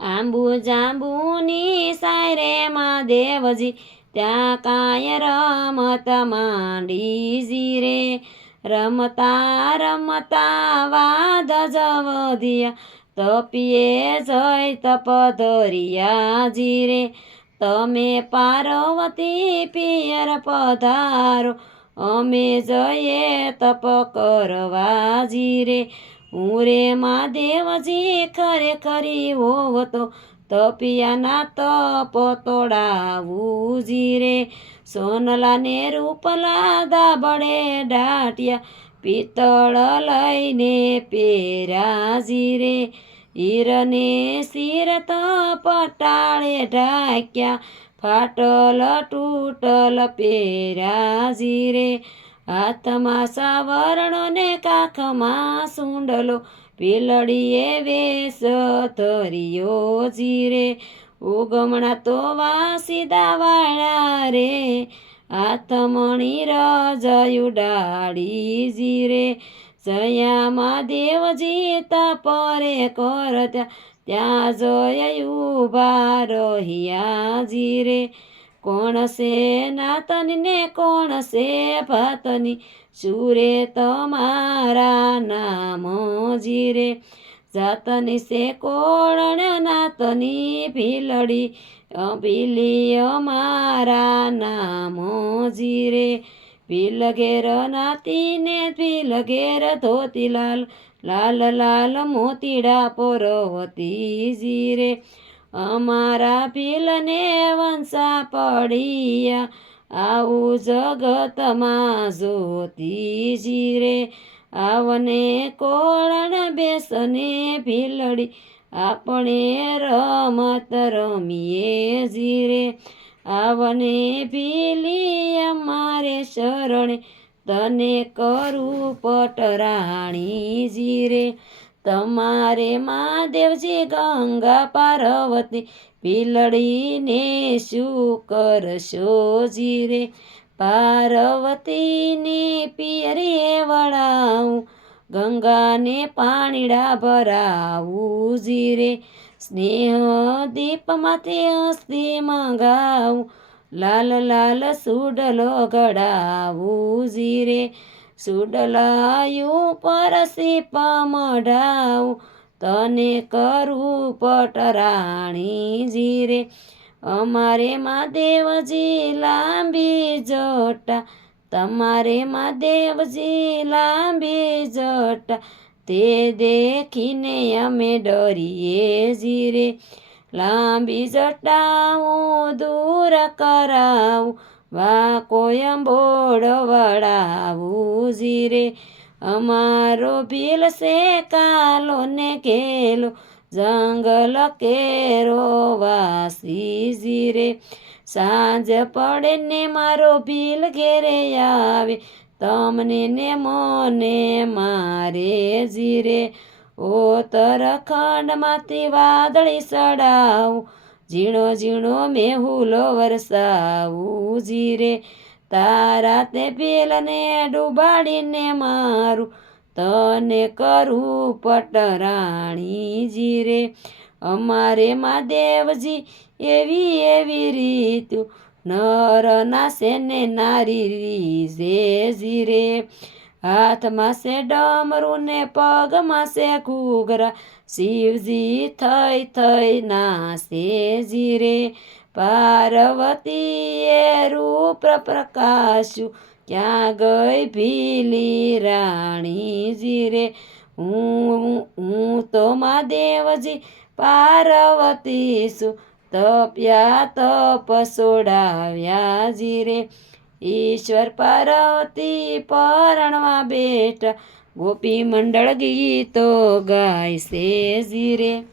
આંબુ જાંબુની સાયરે મહાદેવજી ત્યાં કાંઈ રમત માંડીજી રે રમતા રમતા વાદ જવધિયા તપીએ જય તપધરિયાજી રે તમે પાર્વતી પિયર પધારો અમે જઈએ તપ કરવાજી રે હું રે મહાદેવજી ખરેખરી હોવ તો તપિયાના તપ તોડાવુંજી રે સોનલા ને રૂપલા દાબડે ડાટિયા પિત્તળ લઈને પહેરાજી રે હીરને શિર પટાળે ઢાક્યા ફાટલ તૂટલ પહેરાજી રે હાથમાં સાવરણો ને કાખમાં સુંડલો પીલડીએ વેશ ધર્યો જીરે ઉગમણા તો વાસીદા વાળા રે હાથમણી રજયું ડાળી જીરે જયા મહાદેવજી તપરે કરત્યા ત્યાં જય ઉભા રહ્યા જીરે કોણ છે નાતની ને કોણ છે ભાતની સુરે તમારા નામ જીરે જાતની છે કોણ નાતની ભીલડી ભીલી અમારા નામ જીરે ભીલ ઘેર નાતીને ભીલ ઘેર ધોતીલાલ લાલ લાલ મોતીડા પર્વતી જીરે અમારા ભીલને વંશા પડિયા આવું જગતમાં જોતીજી રે આવને કોળણ બેસને ભીલડી આપણે રમત રમીએ જીરે આવને ભીલી અમારે શરણે તને કરું પટરાણી જીરે તમારે મહાદેવજી ગંગા પાર્વતી ભીલડીને શું કરશો જીરે પાર્વતીની પિયરીએ વળાવું ગંગાને પાણીડા ભરાવું જીરે સ્નેહ દીપમાંથી હસ્તી મંગાવું લાલ લાલ સુડલો ગડાવું જીરે સુડલાયું પરસી પમઢાવું તને કરું પટરાણી જીરે અમારે મહાદેવજી લાંબી જટા તમારે મહાદેવજી લાંબી જટા તે દેખીને અમે ડરીએ જીરે લાંબી જટા હું દૂર કરાવું વા કોયંબોડ વળાવું જીરે અમારો ભીલ છે કાલો ને કેલો જંગલ કેરો વાસી જીરે સાંજ પડે ને મારો ભીલ ઘેરે આવે તમને ને મને મારે જીરે ઉત્તરાખંડમાંથી વાદળી ચડાવું ઝીણો ઝીણો મેહુલો વરસાવું જીરે તારા તે ભીલને ડૂબાડીને મારું તને કરું પટરાણી જીરે અમારે મહાદેવજી એવી એવી રીતું નર નાસે ને નારી રીઝે જીરે હાથમાં છે ડમરું ને પગમાં છે ઘૂઘરા શિવજી થઈ થઈ નાસે જીરે પાર્વતીએ રૂપ પ્રકાશ્યું ક્યાં ગઈ ભીલી રાણી જીરે હું તો મહાદેવજી પાર્વતી છું તપ્યા તપ સોડાવ્યા જીરે ઈશ્વર પાર્વતી પરણવા બેઠા ગોપી મંડળ ગીતો ગાય છે જીરે।